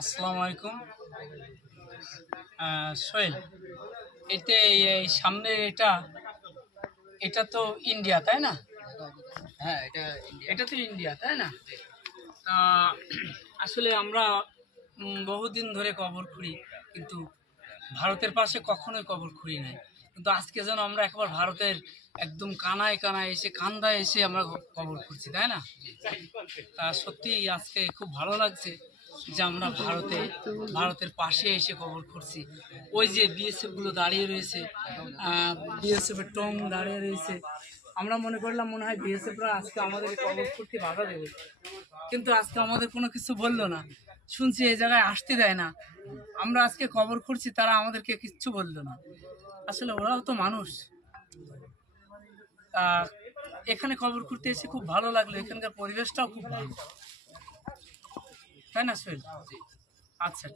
আসসালামু আলাইকুম। সোহেল, এতে এই সামনে এটা তো ইন্ডিয়া, তাই না? হ্যাঁ, এটা ইন্ডিয়া। এটা তো ইন্ডিয়া, তাই না? তা আসলে আমরা বহুদিন ধরে কবর খুঁড়ি, কিন্তু ভারতের পাশে কখনোই কবর খুঁড়ি নাই। কিন্তু আজকে যেন আমরা একবার ভারতের একদম কানায় কানায় এসে, কান্দায় এসে আমরা কবর খুঁড়ছি, তাই না? তা সত্যিই আজকে খুব ভালো লাগছে যে আমরা ভারতের পাশে এসে কবর করছি। ওই যে বিএসএফ গুলো দাঁড়িয়ে রয়েছে, বিএসএফ এর টং দাঁড়িয়ে রয়েছে। আমরা মনে করলাম মনে হয় বিএসএফরা আজকে আমাদের কবর করতে বাধা দেবে, কিন্তু আজকে আমাদের কোনো কিছু বললো না। শুনছি এই জায়গায় আসতে দেয় না। আমরা আজকে কবর করছি, তারা আমাদেরকে কিচ্ছু বললো না। আসলে ওরাও তো মানুষ। আহ, এখানে কবর করতে এসে খুব ভালো লাগলো, এখানকার পরিবেশটাও খুব ভালো, তাই না সোহেল? আচ্ছা।